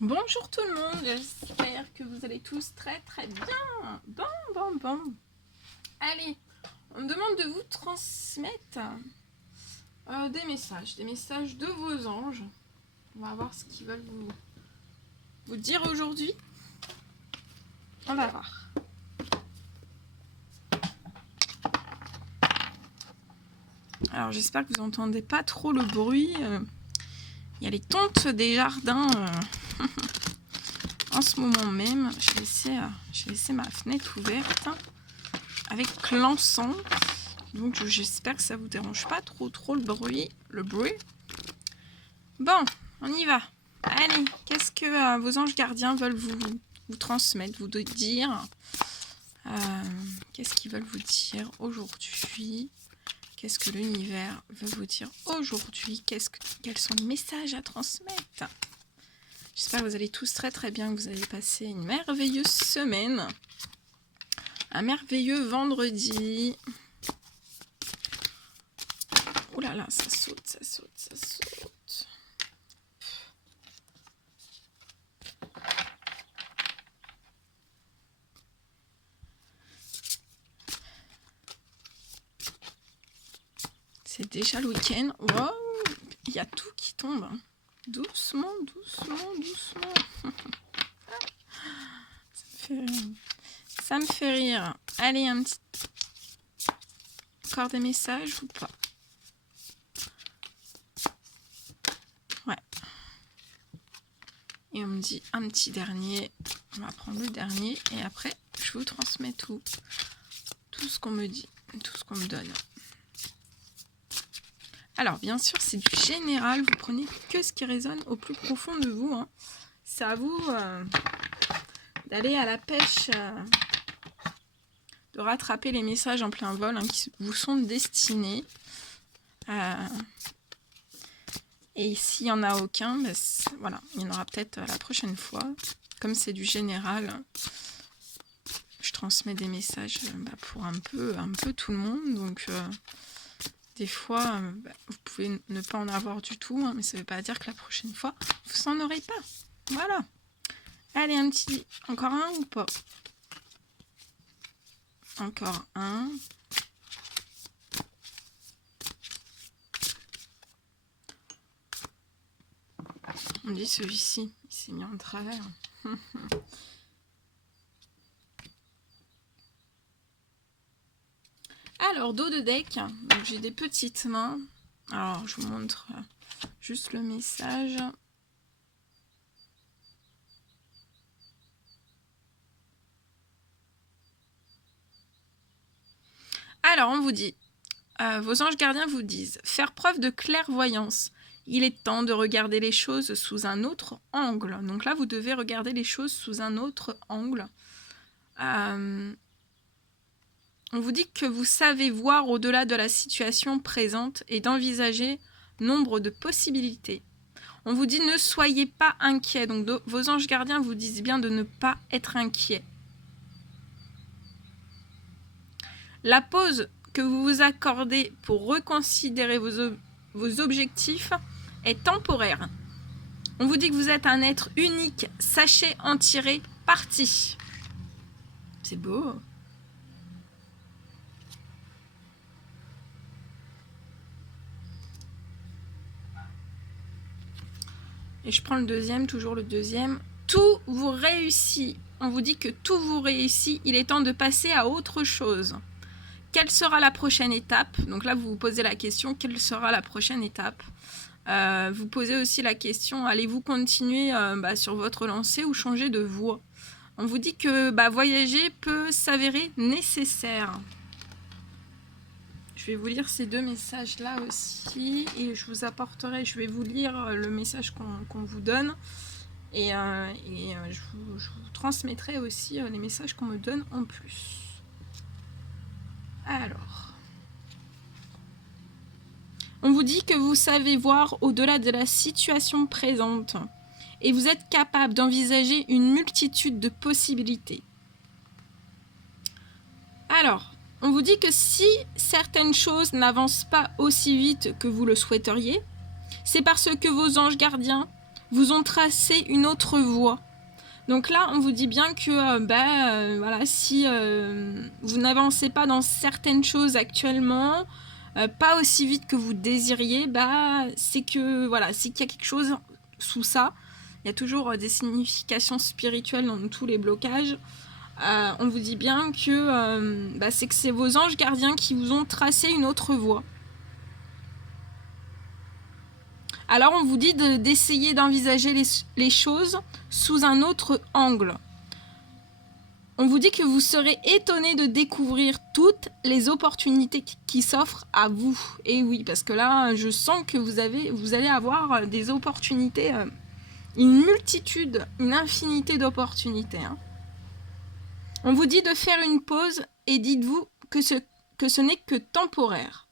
Bonjour tout le monde, j'espère que vous allez tous très bien. Bon. Allez, on me demande de vous transmettre des messages de vos anges. On va voir ce qu'ils veulent vous dire aujourd'hui. On va voir. Alors j'espère que vous n'entendez pas trop le bruit. Il y a les tontes des jardins en ce moment même. J'ai laissé ma fenêtre ouverte avec l'encens. Donc j'espère que ça vous dérange pas trop le bruit. Bon, on y va. Allez, qu'est-ce que vos anges gardiens veulent vous transmettre, vous dire qu'est-ce qu'ils veulent vous dire aujourd'hui? Qu'est-ce que l'univers veut vous dire aujourd'hui? Quels sont les messages à transmettre? J'espère que vous allez tous très bien, que vous allez passer une merveilleuse semaine. Un merveilleux vendredi. Oh là là, ça saute. C'est déjà le week-end. Wow, il y a tout qui tombe. Doucement. Ça me fait rire. Allez, un petit... Encore des messages ou pas? Ouais. Et on me dit un petit dernier. On va prendre le dernier. Et après, je vous transmets tout ce qu'on me dit. Tout ce qu'on me donne. Alors, bien sûr, c'est du général. Vous prenez que ce qui résonne au plus profond de vous. Hein. C'est à vous d'aller à la pêche, de rattraper les messages en plein vol qui vous sont destinés. Et s'il n'y en a aucun, ben voilà, il y en aura peut-être la prochaine fois. Comme c'est du général, je transmets des messages pour un peu tout le monde. Donc... des fois, vous pouvez ne pas en avoir du tout, mais ça ne veut pas dire que la prochaine fois, vous n'en aurez pas. Voilà. Allez, un petit... Encore un ou pas? Encore un. On dit celui-ci, il s'est mis en travers. Alors, dos de deck, donc j'ai des petites mains. Alors, je vous montre juste le message. Alors, on vous dit, vos anges gardiens vous disent, faire preuve de clairvoyance. Il est temps de regarder les choses sous un autre angle. Donc là, vous devez regarder les choses sous un autre angle. On vous dit que vous savez voir au-delà de la situation présente et d'envisager nombre de possibilités. On vous dit ne soyez pas inquiets. Donc vos anges gardiens vous disent bien de ne pas être inquiets. La pause que vous vous accordez pour reconsidérer vos objectifs est temporaire. On vous dit que vous êtes un être unique. Sachez en tirer parti. C'est beau. Et je prends le deuxième, toujours le deuxième. Tout vous réussit. On vous dit que tout vous réussit. Il est temps de passer à autre chose. Quelle sera la prochaine étape? Donc là, vous vous posez la question, quelle sera la prochaine étape? Vous posez aussi la question, allez-vous continuer sur votre lancée ou changer de voie? On vous dit que voyager peut s'avérer nécessaire. Je vais vous lire ces deux messages-là aussi et je vous apporterai, je vais vous lire le message qu'on vous donne et je vous transmettrai aussi les messages qu'on me donne en plus. Alors, on vous dit que vous savez voir au-delà de la situation présente et vous êtes capable d'envisager une multitude de possibilités. Alors, on vous dit que si certaines choses n'avancent pas aussi vite que vous le souhaiteriez, c'est parce que vos anges gardiens vous ont tracé une autre voie. Donc là, on vous dit bien que voilà, si vous n'avancez pas dans certaines choses actuellement, pas aussi vite que vous désiriez, c'est que voilà, c'est qu'il y a quelque chose sous ça. Il y a toujours des significations spirituelles dans tous les blocages. On vous dit bien que c'est que c'est vos anges gardiens qui vous ont tracé une autre voie. Alors on vous dit d'essayer d'envisager les choses sous un autre angle. On vous dit que vous serez étonné de découvrir toutes les opportunités qui s'offrent à vous. Et oui, parce que là, je sens que vous allez avoir des opportunités, une multitude, une infinité d'opportunités. Hein. On vous dit de faire une pause et dites-vous que ce n'est que temporaire.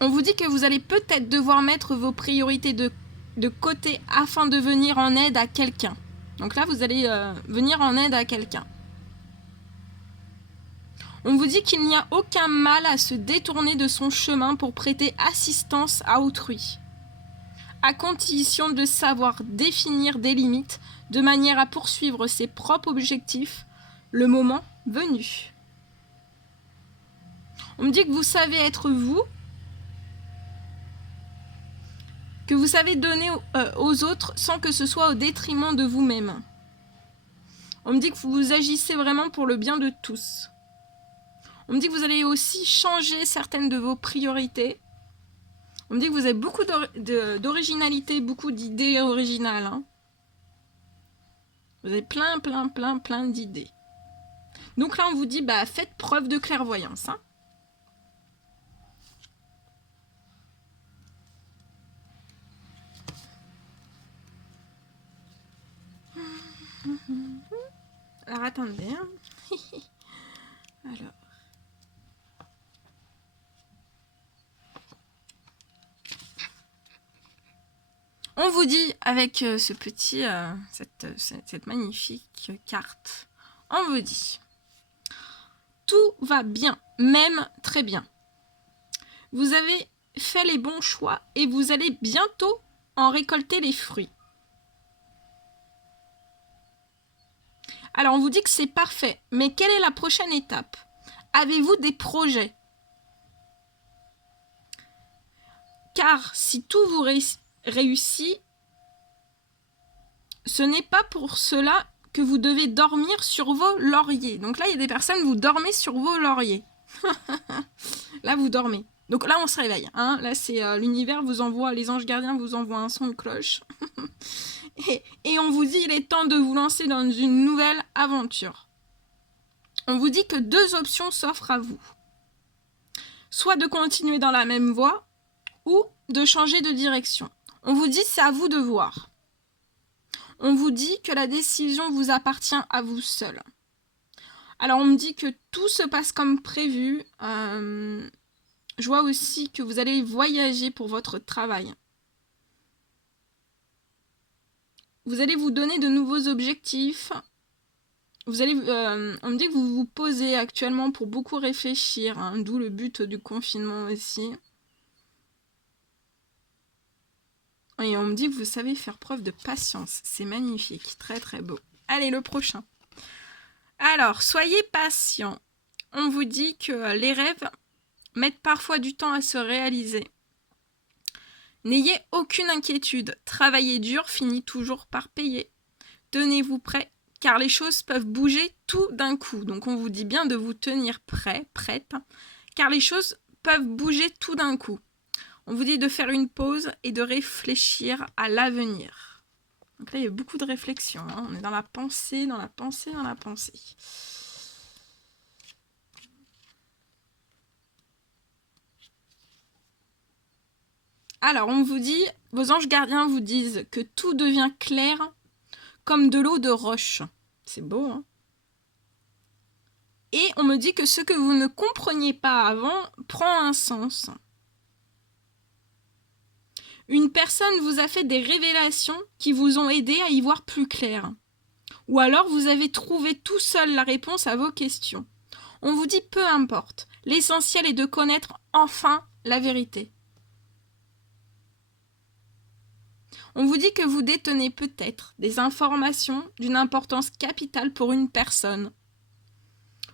On vous dit que vous allez peut-être devoir mettre vos priorités de côté afin de venir en aide à quelqu'un. Donc là, vous allez venir en aide à quelqu'un. On vous dit qu'il n'y a aucun mal à se détourner de son chemin pour prêter assistance à autrui, à condition de savoir définir des limites de manière à poursuivre ses propres objectifs le moment venu. On me dit que vous savez être vous, que vous savez donner aux autres sans que ce soit au détriment de vous-même. On me dit que vous agissez vraiment pour le bien de tous. On me dit que vous allez aussi changer certaines de vos priorités. On me dit que vous avez beaucoup d'originalité, beaucoup d'idées originales. Hein. Vous avez plein d'idées. Donc là, on vous dit, faites preuve de clairvoyance. Hein. Alors attendez. Hein. Alors. On vous dit avec ce petit, cette magnifique carte, on vous dit tout va bien, même très bien. Vous avez fait les bons choix et vous allez bientôt en récolter les fruits. Alors on vous dit que c'est parfait, mais quelle est la prochaine étape? Avez-vous des projets? Car si tout vous réussit, ce n'est pas pour cela que vous devez dormir sur vos lauriers. Donc là, il y a des personnes, vous dormez sur vos lauriers. Là, vous dormez. Donc là, on se réveille. Hein. Là, c'est l'univers vous envoie, les anges gardiens vous envoient un son de cloche. et on vous dit, il est temps de vous lancer dans une nouvelle aventure. On vous dit que 2 options s'offrent à vous. Soit de continuer dans la même voie, ou de changer de direction. On vous dit, c'est à vous de voir. On vous dit que la décision vous appartient à vous seul. Alors, on me dit que tout se passe comme prévu. Je vois aussi que vous allez voyager pour votre travail. Vous allez vous donner de nouveaux objectifs. On me dit que vous vous posez actuellement pour beaucoup réfléchir, hein, d'où le but du confinement aussi. Et on me dit que vous savez faire preuve de patience. C'est magnifique, très très beau. Allez, le prochain. Alors, soyez patient. On vous dit que les rêves mettent parfois du temps à se réaliser. N'ayez aucune inquiétude. Travailler dur finit toujours par payer. Tenez-vous prêt, car les choses peuvent bouger tout d'un coup. Donc on vous dit bien de vous tenir prêt, prête, car les choses peuvent bouger tout d'un coup. On vous dit de faire une pause et de réfléchir à l'avenir. Donc là, il y a beaucoup de réflexion. Hein. On est dans la pensée, dans la pensée, dans la pensée. Alors, on vous dit, vos anges gardiens vous disent que tout devient clair comme de l'eau de roche. C'est beau, hein? Et on me dit que ce que vous ne compreniez pas avant prend un sens. Une personne vous a fait des révélations qui vous ont aidé à y voir plus clair. Ou alors vous avez trouvé tout seul la réponse à vos questions. On vous dit peu importe. L'essentiel est de connaître enfin la vérité. On vous dit que vous détenez peut-être des informations d'une importance capitale pour une personne.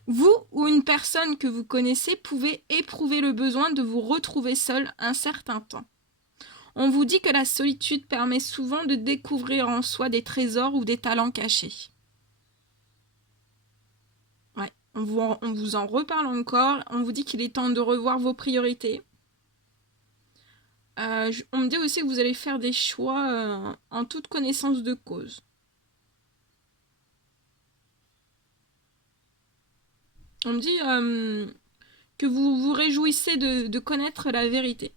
Vous ou une personne que vous connaissez pouvez éprouver le besoin de vous retrouver seul un certain temps. On vous dit que la solitude permet souvent de découvrir en soi des trésors ou des talents cachés. Ouais, on vous en reparle encore. On vous dit qu'il est temps de revoir vos priorités. On me dit aussi que vous allez faire des choix en toute connaissance de cause. On me dit que vous vous réjouissez de connaître la vérité.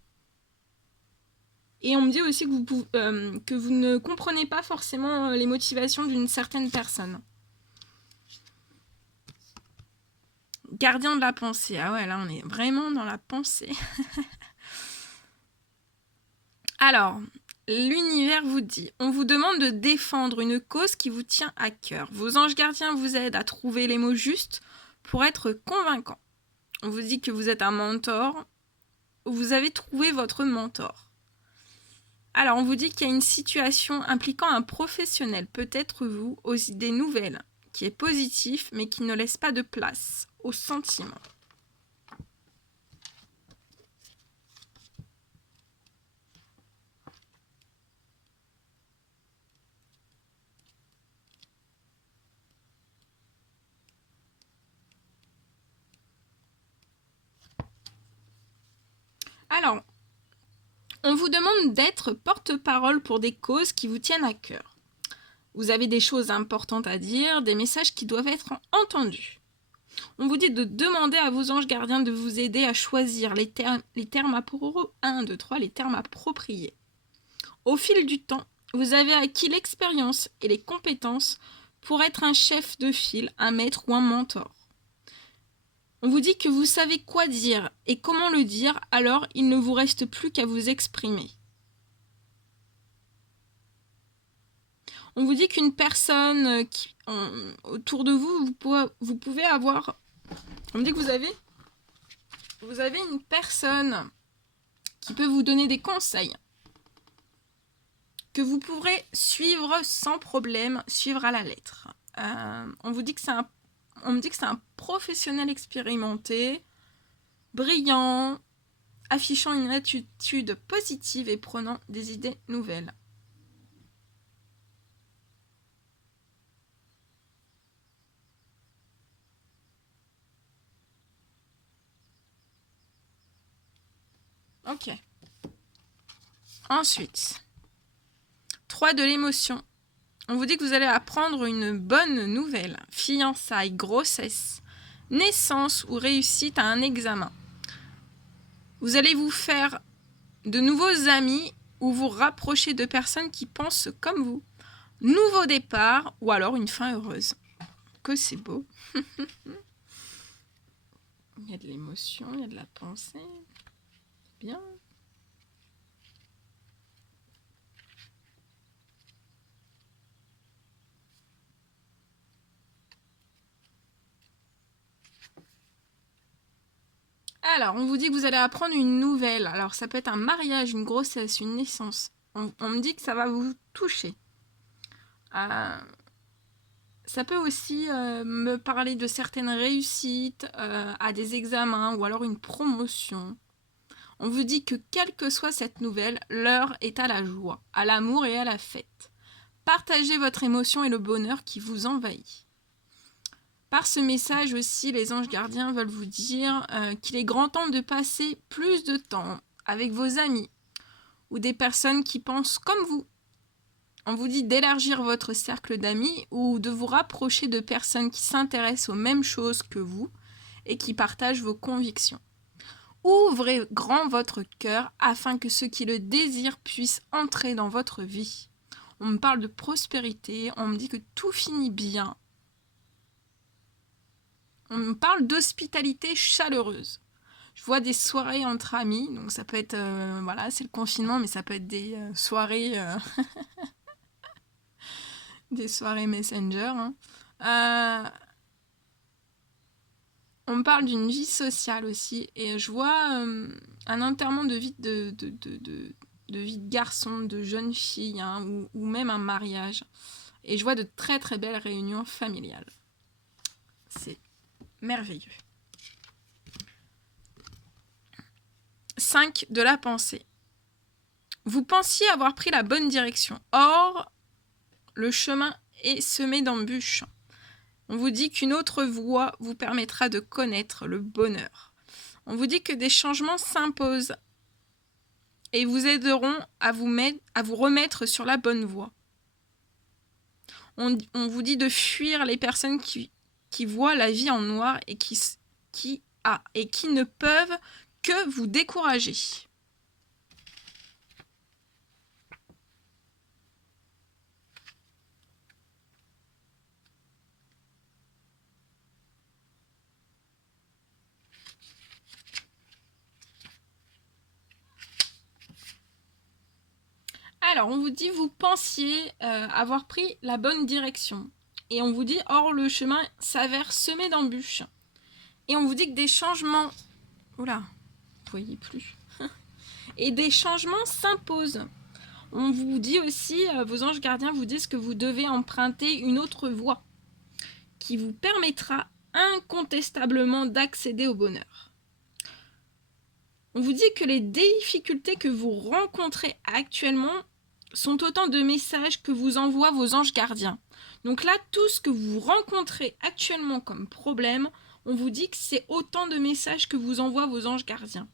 Et on me dit aussi que vous ne comprenez pas forcément les motivations d'une certaine personne. Gardien de la pensée. Ah ouais, là on est vraiment dans la pensée. Alors, l'univers vous dit, on vous demande de défendre une cause qui vous tient à cœur. Vos anges gardiens vous aident à trouver les mots justes pour être convaincants. On vous dit que vous êtes un mentor, ou vous avez trouvé votre mentor. Alors, on vous dit qu'il y a une situation impliquant un professionnel, peut-être vous, aux idées nouvelles, qui est positif, mais qui ne laisse pas de place aux sentiments. Alors, on vous demande d'être porte-parole pour des causes qui vous tiennent à cœur. Vous avez des choses importantes à dire, des messages qui doivent être entendus. On vous dit de demander à vos anges gardiens de vous aider à choisir les termes appropriés. Au fil du temps, vous avez acquis l'expérience et les compétences pour être un chef de file, un maître ou un mentor. On vous dit que vous savez quoi dire et comment le dire, alors il ne vous reste plus qu'à vous exprimer. On vous dit qu'une personne autour de vous, vous pouvez avoir... On me dit que vous avez une personne qui peut vous donner des conseils, que vous pourrez suivre sans problème, suivre à la lettre. On me dit que c'est un professionnel expérimenté, brillant, affichant une attitude positive et prenant des idées nouvelles. Ok. Ensuite, 3 de l'émotion. On vous dit que vous allez apprendre une bonne nouvelle. Fiançailles, grossesse, naissance ou réussite à un examen. Vous allez vous faire de nouveaux amis ou vous rapprocher de personnes qui pensent comme vous. Nouveau départ ou alors une fin heureuse. Que c'est beau. Il y a de l'émotion, il y a de la pensée. Bien. Alors, on vous dit que vous allez apprendre une nouvelle. Alors, ça peut être un mariage, une grossesse, une naissance. On me dit que ça va vous toucher. Ça peut aussi me parler de certaines réussites à des examens ou alors une promotion. On vous dit que quelle que soit cette nouvelle, l'heure est à la joie, à l'amour et à la fête. Partagez votre émotion et le bonheur qui vous envahit. Par ce message aussi, les anges gardiens veulent vous dire qu'il est grand temps de passer plus de temps avec vos amis ou des personnes qui pensent comme vous. On vous dit d'élargir votre cercle d'amis ou de vous rapprocher de personnes qui s'intéressent aux mêmes choses que vous et qui partagent vos convictions. Ouvrez grand votre cœur afin que ceux qui le désirent puissent entrer dans votre vie. On me parle de prospérité, on me dit que tout finit bien. On me parle d'hospitalité chaleureuse. Je vois des soirées entre amis, donc ça peut être, voilà, c'est le confinement, mais ça peut être des soirées, des soirées Messenger. On me parle d'une vie sociale aussi, et je vois un enterrement de vie vie de garçon, de jeune fille, hein, ou même un mariage. Et je vois de très très belles réunions familiales. C'est merveilleux. 5 de la pensée. Vous pensiez avoir pris la bonne direction. Or, le chemin est semé d'embûches. On vous dit qu'une autre voie vous permettra de connaître le bonheur. On vous dit que des changements s'imposent et vous aideront à vous remettre sur la bonne voie. On vous dit de fuir les personnes qui voient la vie en noir et qui ne peuvent que vous décourager. Alors, on vous dit, vous pensiez avoir pris la bonne direction. Et on vous dit, or, le chemin s'avère semé d'embûches. Et on vous dit que des changements... Oula, vous voyez plus. Et des changements s'imposent. On vous dit aussi, vos anges gardiens vous disent que vous devez emprunter une autre voie qui vous permettra incontestablement d'accéder au bonheur. On vous dit que les difficultés que vous rencontrez actuellement sont autant de messages que vous envoient vos anges gardiens. Donc là, tout ce que vous rencontrez actuellement comme problème, on vous dit que c'est autant de messages que vous envoient vos anges gardiens.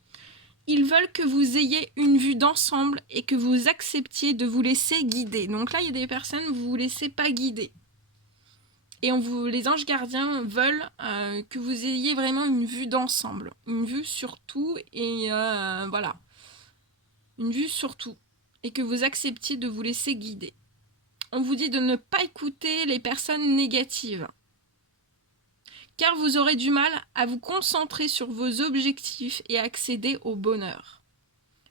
Ils veulent que vous ayez une vue d'ensemble et que vous acceptiez de vous laisser guider. Donc là, il y a des personnes, vous ne vous laissez pas guider. Et les anges gardiens veulent que vous ayez vraiment une vue d'ensemble. Une vue sur tout et voilà. Une vue sur tout. Et que vous acceptiez de vous laisser guider. On vous dit de ne pas écouter les personnes négatives. Car vous aurez du mal à vous concentrer sur vos objectifs et accéder au bonheur.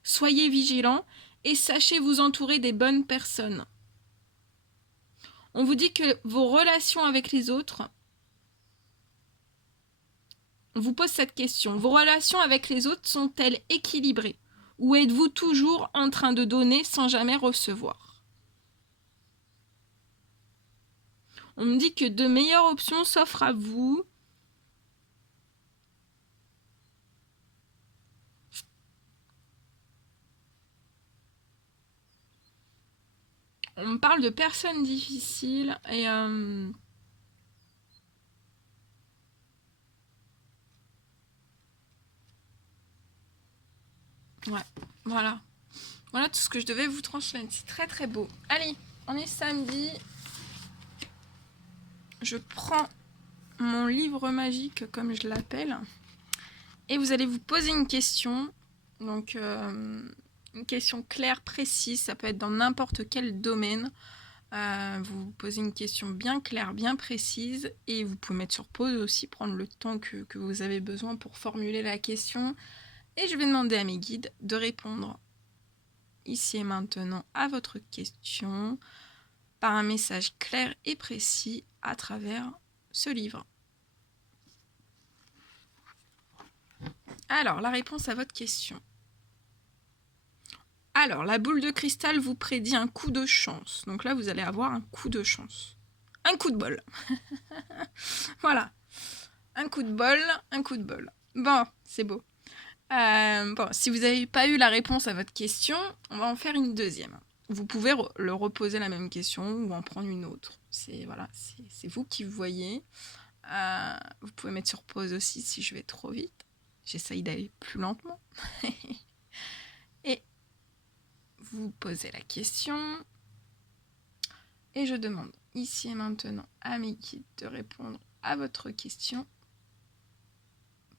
Soyez vigilants et sachez vous entourer des bonnes personnes. On vous dit que vos relations avec les autres... On vous pose cette question. Vos relations avec les autres sont-elles équilibrées? Ou êtes-vous toujours en train de donner sans jamais recevoir? On me dit que de meilleures options s'offrent à vous. On me parle de personnes difficiles et... Ouais, voilà. Voilà tout ce que je devais vous transmettre. C'est très très beau. Allez, on est samedi. Je prends mon livre magique, comme je l'appelle. Et vous allez vous poser une question. Donc, une question claire, précise. Ça peut être dans n'importe quel domaine. Vous posez une question bien claire, bien précise. Et vous pouvez mettre sur pause aussi, prendre le temps que vous avez besoin pour formuler la question. Et je vais demander à mes guides de répondre ici et maintenant à votre question par un message clair et précis à travers ce livre. Alors, la réponse à votre question. Alors, la boule de cristal vous prédit un coup de chance. Donc là, vous allez avoir un coup de chance. Un coup de bol. Voilà. Un coup de bol, un coup de bol. Bon, c'est beau. Bon, si vous n'avez pas eu la réponse à votre question, on va en faire une deuxième. Vous pouvez le reposer la même question ou en prendre une autre. C'est vous qui voyez. Vous pouvez mettre sur pause aussi si je vais trop vite. J'essaye d'aller plus lentement. Et vous posez la question. Et je demande ici et maintenant à mes guides de répondre à votre question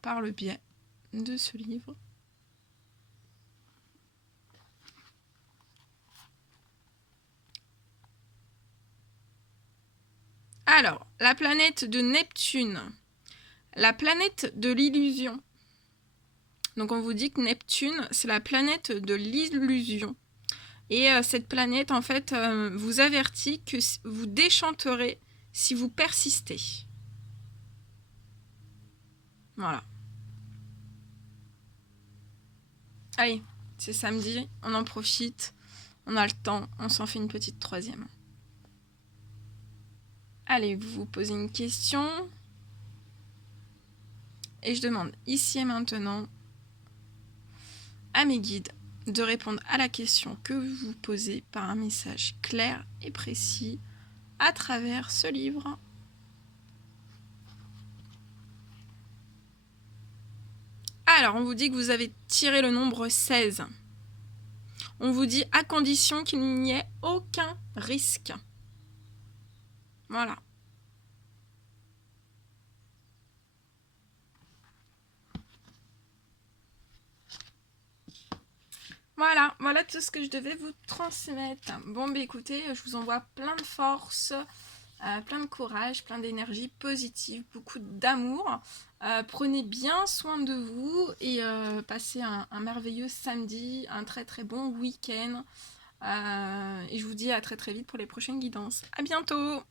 par le biais de ce livre. Alors, la planète de Neptune, la planète de l'illusion. Donc on vous dit que Neptune, c'est la planète de l'illusion. Et cette planète, en fait, vous avertit que vous déchanterez si vous persistez. Voilà. Allez, C'est samedi, on en profite, on a le temps, on s'en fait une petite troisième. Allez, vous vous posez une question. Et je demande ici et maintenant à mes guides de répondre à la question que vous vous posez par un message clair et précis à travers ce livre. Alors, on vous dit que vous avez tiré le nombre 16. On vous dit à condition qu'il n'y ait aucun risque. Voilà. Voilà tout ce que je devais vous transmettre. Bon, bah écoutez, je vous envoie plein de force, plein de courage, plein d'énergie positive, beaucoup d'amour. Prenez bien soin de vous et passez un merveilleux samedi, un très très bon week-end. Et je vous dis à très très vite pour les prochaines guidances. À bientôt!